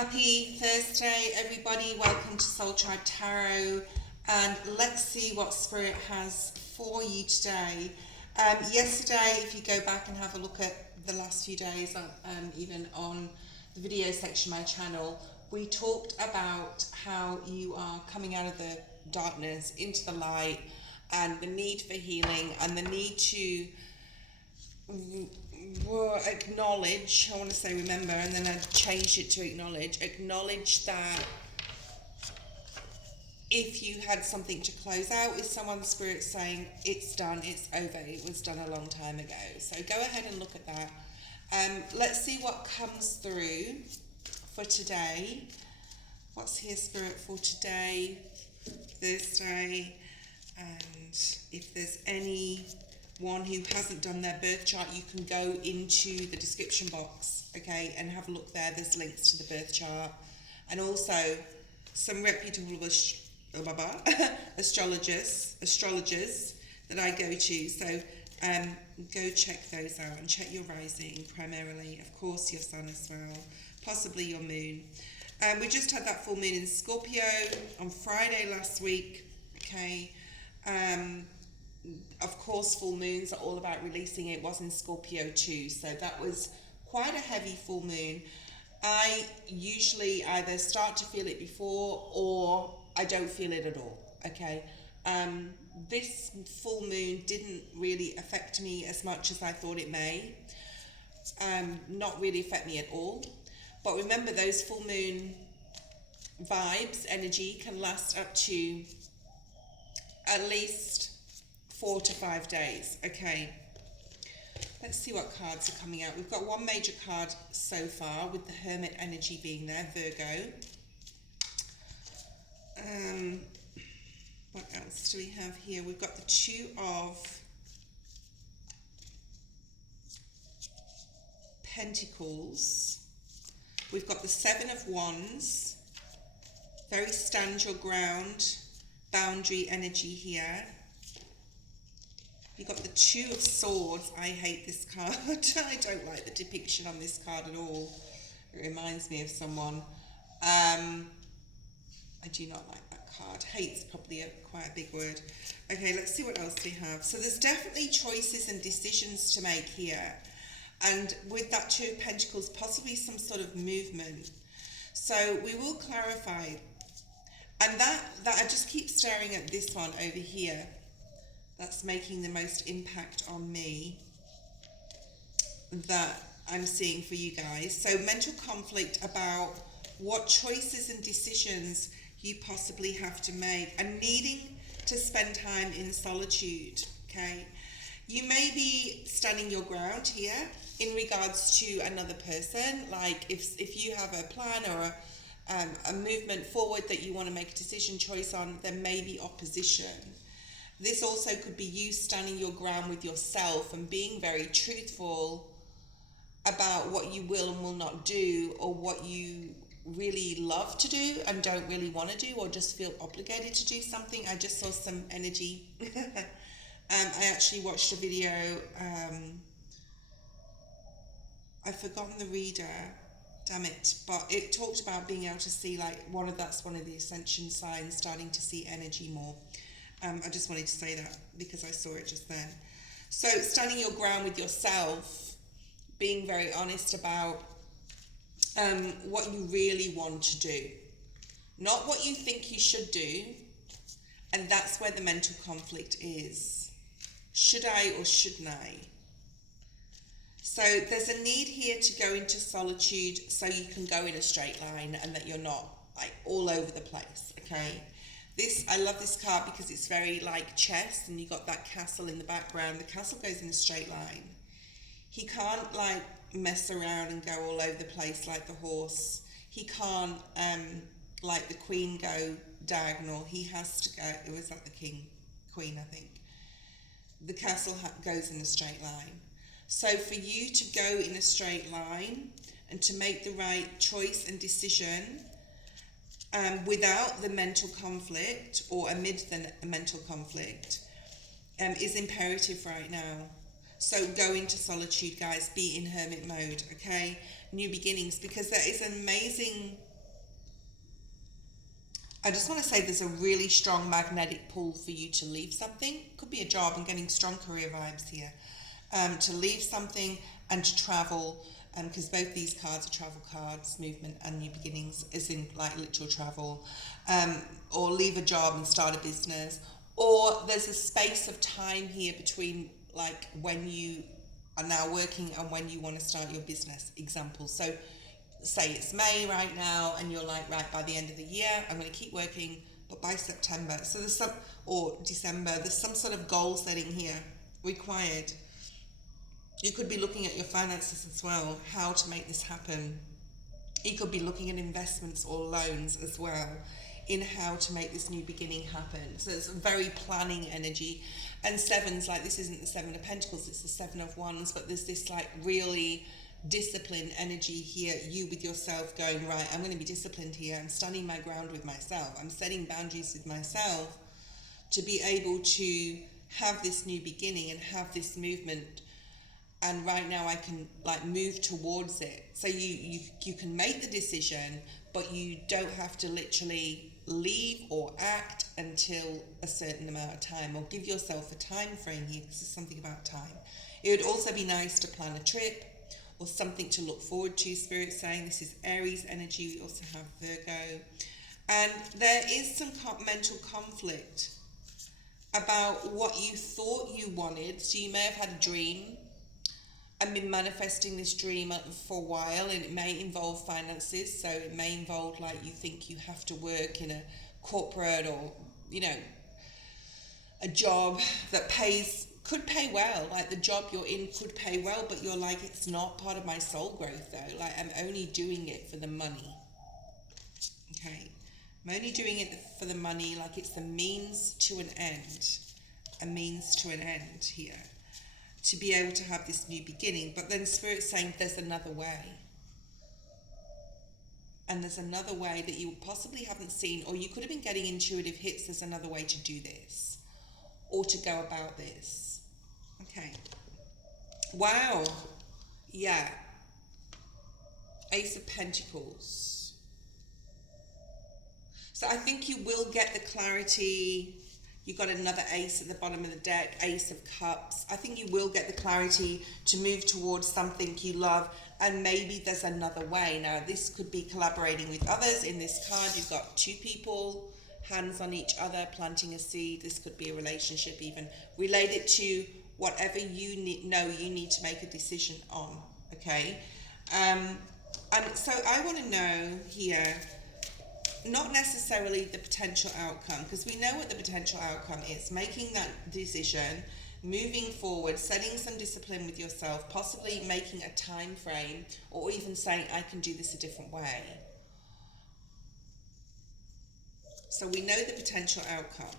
Happy Thursday, everybody. Welcome to Soul Tribe Tarot. And let's see what Spirit has for you today. Yesterday, if you go back and have a look at the last few days, even on the video section of my channel, we talked about how you are coming out of the darkness into the light and the need for healing and the need to acknowledge, I want to say remember, and then I changed it to acknowledge that if you had something to close out with someone, Spirit saying it's done, it's over, it was done a long time ago. So go ahead and look at that. Let's see what comes through for today. What's here, Spirit, for today, Thursday? And if there's anyone who hasn't done their birth chart, you can go into the description box, okay, and have a look there. There's links to the birth chart, and also some reputable astrologers that I go to. So go check those out and check your rising primarily, of course your sun as well, possibly your moon. We just had that full moon in Scorpio on Friday last week, okay. Of course, full moons are all about releasing. It was in Scorpio too, so that was quite a heavy full moon. I usually either start to feel it before or I don't feel it at all, okay. This full moon didn't really affect me as much as I thought it may. Not really affect me at all. But remember, those full moon vibes, energy, can last up to at least 4 to 5 days, okay. Let's see what cards are coming out. We've got one major card so far with the Hermit energy being there, Virgo. What else do we have here? We've got the Two of Pentacles. We've got the Seven of Wands. Very stand your ground, boundary energy here. You've got the Two of Swords. I hate this card. I don't like the depiction on this card at all. It reminds me of someone. I do not like that card. Hate's probably quite a big word. Okay, let's see what else we have. So there's definitely choices and decisions to make here. And with that Two of Pentacles, possibly some sort of movement. So we will clarify. And that I just keep staring at this one over here. That's making the most impact on me that I'm seeing for you guys. So mental conflict about what choices and decisions you possibly have to make and needing to spend time in solitude, okay? You may be standing your ground here in regards to another person. Like if you have a plan or a movement forward that you want to make a decision choice on, there may be opposition. This also could be you standing your ground with yourself and being very truthful about what you will and will not do, or what you really love to do and don't really want to do, or just feel obligated to do something. I just saw some energy. I actually watched a video. I've forgotten the reader, damn it, but it talked about being able to see, like, that's one of the ascension signs, starting to see energy more. I just wanted to say that because I saw it just then. So standing your ground with yourself, being very honest about what you really want to do, not what you think you should do. And that's where the mental conflict is. Should I or shouldn't I? So there's a need here to go into solitude so you can go in a straight line and that you're not like all over the place, okay? I love this card because it's very like chess, and you got that castle in the background. The castle goes in a straight line. He can't like mess around and go all over the place like the horse. He can't like the queen go diagonal. He has to go, it was like the queen, I think. The castle goes in a straight line. So for you to go in a straight line and to make the right choice and decision without the mental conflict or amid the mental conflict is imperative right now. So go into solitude, guys. Be in hermit mode, okay? New beginnings, because there is an amazing I just want to say there's a really strong magnetic pull for you to leave something. Could be a job. I'm getting strong career vibes here. To leave something and to travel, because both these cards are travel cards, movement and new beginnings, as in like literal travel, or leave a job and start a business, or there's a space of time here between like when you are now working and when you want to start your business. Example, so say it's May right now and you're like, right, by the end of the year I'm going to keep working, but by September, so there's some, or December, there's some sort of goal setting here required. You could be looking at your finances as well, how to make this happen. You could be looking at investments or loans as well, in how to make this new beginning happen. So it's a very planning energy. And sevens, like this isn't the Seven of Pentacles, it's the Seven of Wands, but there's this like really disciplined energy here, you with yourself going, right, I'm going to be disciplined here, I'm standing my ground with myself, I'm setting boundaries with myself to be able to have this new beginning and have this movement. And right now I can like move towards it. So you can make the decision, but you don't have to literally leave or act until a certain amount of time, or give yourself a time frame here, because it's something about time. It would also be nice to plan a trip or something to look forward to. Spirit saying this is Aries energy. We also have Virgo, and there is some mental conflict about what you thought you wanted. So you may have had a dream and been manifesting this dream for a while, and it may involve finances. So it may involve like you think you have to work in a corporate, or you know, a job that could pay well, like the job you're in could pay well, but you're like, it's not part of my soul growth though, like I'm only doing it for the money. Okay, I'm only doing it for the money, like it's the means to an end, a means to an end here, to be able to have this new beginning. But then Spirit's saying there's another way. And there's another way that you possibly haven't seen, or you could have been getting intuitive hits, there's another way to do this, or to go about this. Okay. Wow. Yeah. Ace of Pentacles. So I think you will get the clarity. You've got another ace at the bottom of the deck, Ace of Cups. I think you will get the clarity to move towards something you love, and maybe there's another way. Now, this could be collaborating with others. In this card, you've got two people, hands on each other, planting a seed. This could be a relationship even related to whatever you you need to make a decision on, okay? And so I want to know here, not necessarily the potential outcome, because we know what the potential outcome is. Making that decision, moving forward, setting some discipline with yourself, possibly making a time frame, or even saying, I can do this a different way. So we know the potential outcome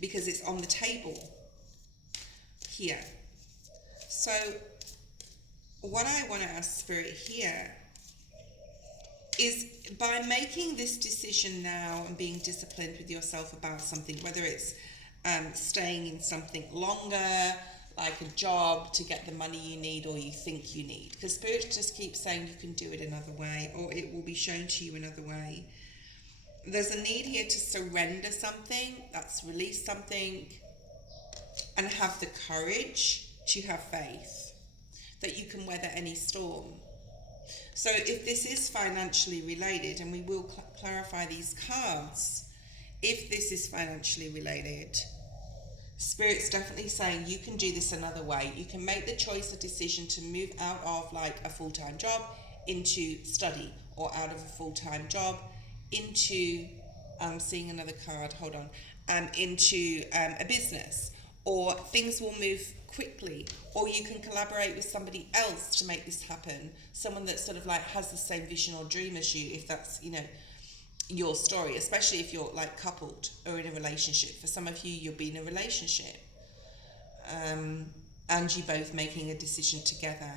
because it's on the table here. So what I want to ask Spirit here is, by making this decision now and being disciplined with yourself about something, whether it's staying in something longer, like a job to get the money you need or you think you need, because Spirit just keeps saying you can do it another way, or it will be shown to you another way. There's a need here to surrender something, that's release something, and have the courage to have faith that you can weather any storm. So if this is financially related, and we will clarify these cards, if this is financially related, Spirit's definitely saying you can do this another way. You can make the choice or decision to move out of like a full-time job into study, or out of a full-time job into, seeing another card, hold on, into a business, or things will move quickly, or you can collaborate with somebody else to make this happen, someone that sort of like has the same vision or dream as you, if that's, you know, your story, especially if you're like coupled or in a relationship. For some of you, you'll be in a relationship, and you both making a decision together.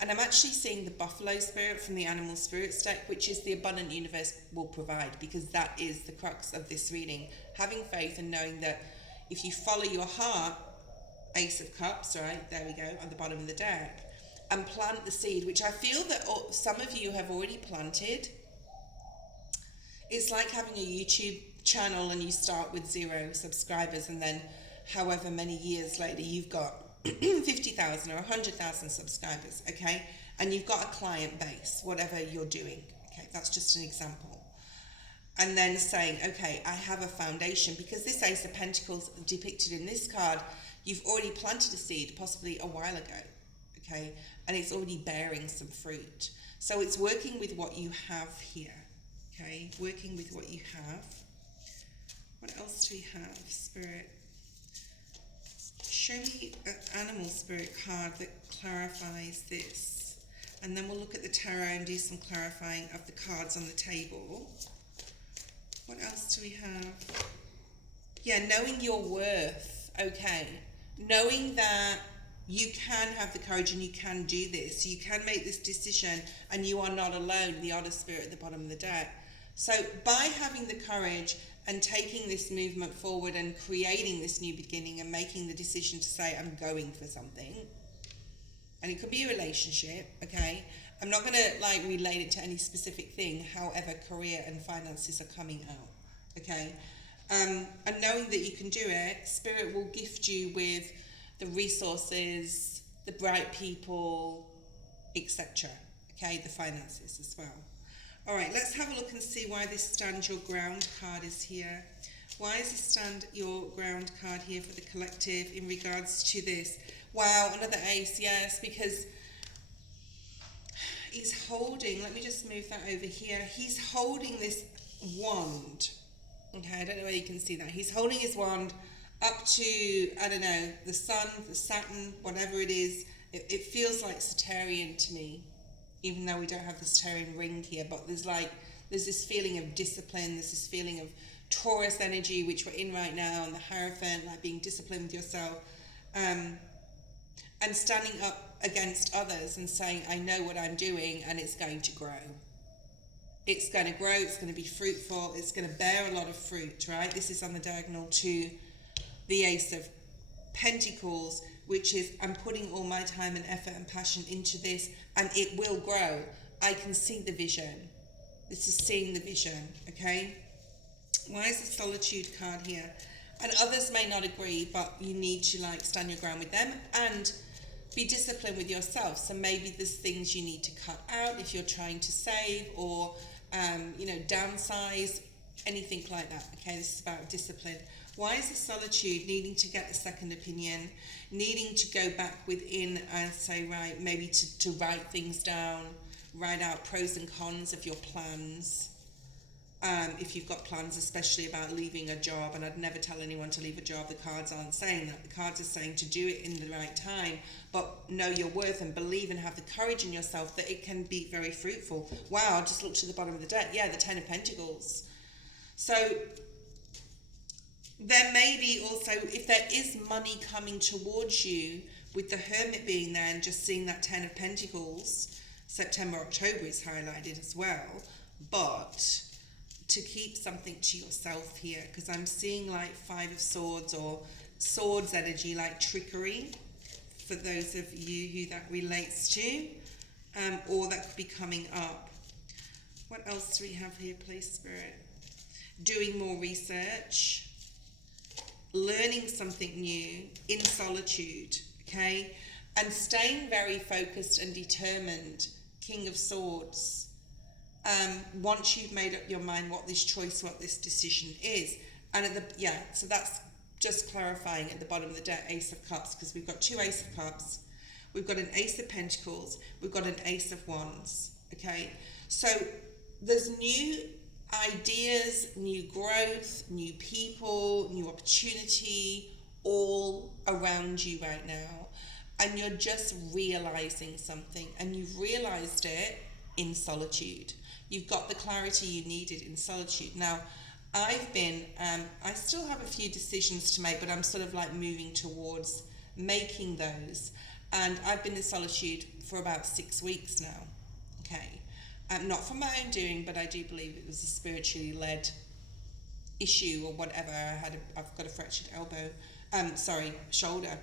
And I'm actually seeing the buffalo spirit from the animal spirits deck, which is the abundant universe will provide, because that is the crux of this reading. Having faith and knowing that if you follow your heart, Ace of Cups, right, there we go, on the bottom of the deck, and plant the seed, which I feel that some of you have already planted. It's like having a YouTube channel and you start with 0 subscribers, and then however many years later you've got 50,000 or 100,000 subscribers, okay? And you've got a client base, whatever you're doing, okay? That's just an example. And then saying, okay, I have a foundation, because this Ace of Pentacles depicted in this card, you've already planted a seed possibly a while ago, okay? And it's already bearing some fruit. So it's working with what you have here, okay? Working with what you have. What else do we have, Spirit? Show me an animal spirit card that clarifies this. And then we'll look at the tarot and do some clarifying of the cards on the table. What else do we have? Yeah, knowing your worth, okay. Knowing that you can have the courage and you can do this. You can make this decision and you are not alone, the Otter Spirit at the bottom of the deck. So by having the courage and taking this movement forward and creating this new beginning and making the decision to say, I'm going for something, and it could be a relationship, okay? I'm not going to like relate it to any specific thing, however career and finances are coming out, okay? And knowing that you can do it, Spirit will gift you with the resources, the bright people, etc., okay? The finances as well. All right, let's have a look and see why this Stand Your Ground card is here. Why is this Stand Your Ground card here for the collective in regards to this? Wow, another ace, yes, because he's holding, let me just move that over here. He's holding this wand. Okay, I don't know where you can see that. He's holding his wand up to, I don't know, the sun, the Saturn, whatever it is. It feels like Saturnian to me, even though we don't have the Saturnian ring here, but there's this feeling of discipline, there's this feeling of Taurus energy, which we're in right now, and the Hierophant, like being disciplined with yourself, and standing up against others and saying, I know what I'm doing, and it's going to grow. It's going to grow, it's going to be fruitful, it's going to bear a lot of fruit, right? This is on the diagonal to the Ace of Pentacles, which is, I'm putting all my time and effort and passion into this, and it will grow. I can see the vision. This is seeing the vision, okay? Why is the Solitude card here? And others may not agree, but you need to like stand your ground with them and be disciplined with yourself. So maybe there's things you need to cut out if you're trying to save, or downsize, anything like that. Okay, this is about discipline. Why is the Solitude needing to get a second opinion, needing to go back within and say, right, maybe to write things down, write out pros and cons of your plans. If you've got plans, especially about leaving a job, and I'd never tell anyone to leave a job, the cards aren't saying that. The cards are saying to do it in the right time, but know your worth and believe and have the courage in yourself that it can be very fruitful. Wow, I just looked to the bottom of the deck. Yeah, the Ten of Pentacles. So there may be also, if there is money coming towards you, with the Hermit being there and just seeing that Ten of Pentacles, September, October is highlighted as well, but to keep something to yourself here, because I'm seeing like Five of Swords or Swords energy, like trickery, for those of you who that relates to, or that could be coming up. What else do we have here, please, Spirit? Doing more research, learning something new in solitude, okay? And staying very focused and determined, King of Swords. Once you've made up your mind what this choice, what this decision is. And so that's just clarifying at the bottom of the deck, Ace of Cups, because we've got two Ace of Cups, we've got an Ace of Pentacles, we've got an Ace of Wands, okay? So there's new ideas, new growth, new people, new opportunity all around you right now. And you're just realizing something, and you've realized it in solitude. You've got the clarity you needed in solitude. Now, I still have a few decisions to make, but I'm sort of like moving towards making those. And I've been in solitude for about 6 weeks now, okay? Not from my own doing, but I do believe it was a spiritually led issue or whatever. I've got a fractured shoulder.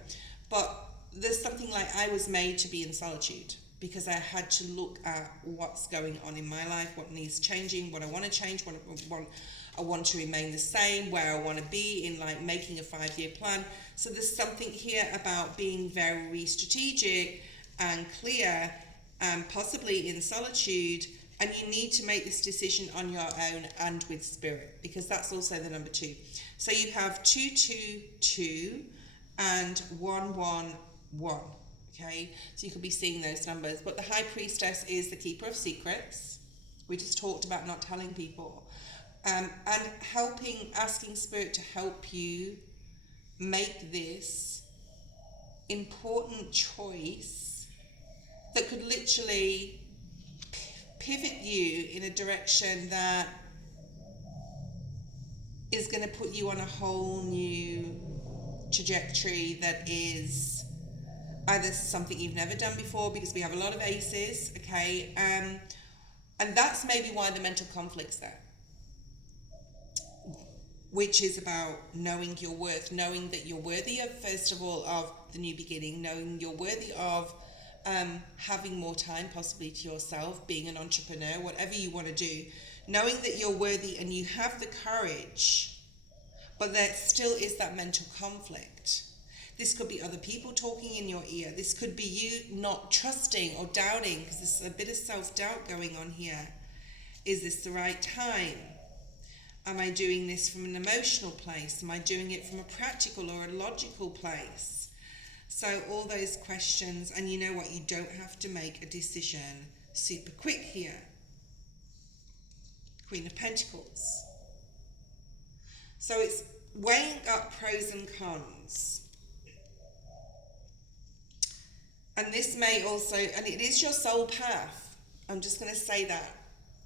But there's something like I was made to be in solitude. because I had to look at what's going on in my life, what needs changing, what I want to change, what I want to remain the same, where I want to be in like making a 5-year plan. So there's something here about being very strategic and clear, and possibly in solitude, and you need to make this decision on your own and with spirit, because that's also the number 2. So you have 222 and 111. Okay, so you could be seeing those numbers. But the High Priestess is the keeper of secrets. We just talked about not telling people. And asking Spirit to help you make this important choice that could literally pivot you in a direction that is going to put you on a whole new trajectory that is either something you've never done before, because we have a lot of aces, okay? And that's maybe why the mental conflict's there, which is about knowing your worth, knowing that you're worthy of, first of all, of the new beginning, knowing you're worthy of having more time possibly to yourself, being an entrepreneur, whatever you want to do, knowing that you're worthy and you have the courage, but there still is that mental conflict. This could be other people talking in your ear. This could be you not trusting or doubting, because there's a bit of self-doubt going on here. Is this the right time? Am I doing this from an emotional place? Am I doing it from a practical or a logical place? So all those questions, and you know what? You don't have to make a decision super quick here. Queen of Pentacles. So it's weighing up pros and cons. And this may also, and it is your soul path. I'm just going to say that,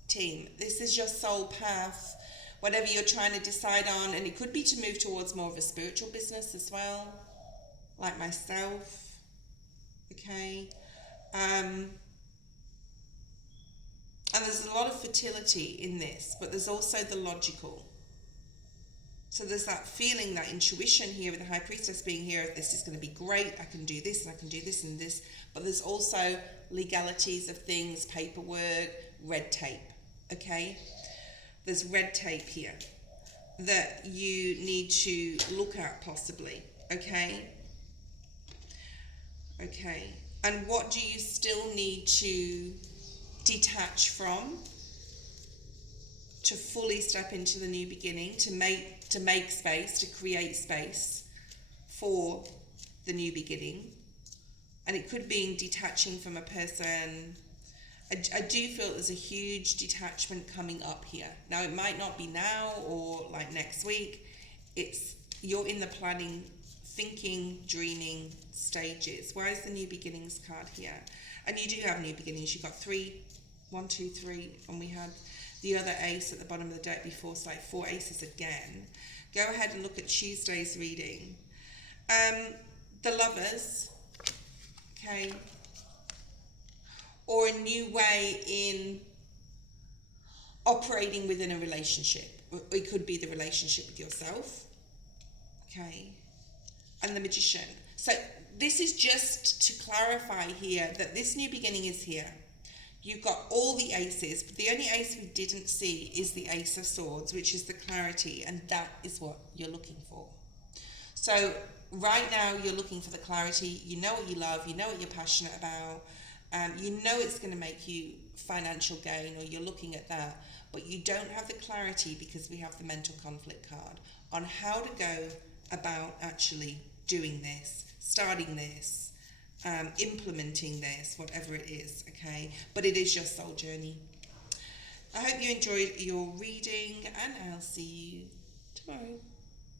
team. This is your soul path, whatever you're trying to decide on. And it could be to move towards more of a spiritual business as well, like myself. Okay. And there's a lot of fertility in this, but there's also the logical. So there's that feeling, that intuition here with the High Priestess being here. This is going to be great. I can do this and I can do this and this. But there's also legalities of things, paperwork, red tape. Okay? There's red tape here that you need to look at possibly. Okay? Okay. And what do you still need to detach from to fully step into the new beginning, to make space, to create space for the new beginning? And it could be detaching from a person. I do feel there's a huge detachment coming up here. Now, it might not be now or like next week. You're in the planning, thinking, dreaming stages. Why is the new beginnings card here? And you do have new beginnings. You've got 3, 1, 2, 3, and we had the other ace at the bottom of the deck before, so like 4 aces again. Go ahead and look at Tuesday's reading. The Lovers, okay, or a new way in operating within a relationship. It could be the relationship with yourself, okay, and the Magician. So this is just to clarify here that this new beginning is here. You've got all the aces, but the only ace we didn't see is the Ace of Swords, which is the clarity, and that is what you're looking for. So right now you're looking for the clarity. You know what you love, you know what you're passionate about, you know it's going to make you financial gain, or you're looking at that, but you don't have the clarity because we have the mental conflict card on how to go about actually doing this, starting this, implementing this, whatever it is, okay? But it is your soul journey. I hope you enjoyed your reading, and I'll see you tomorrow.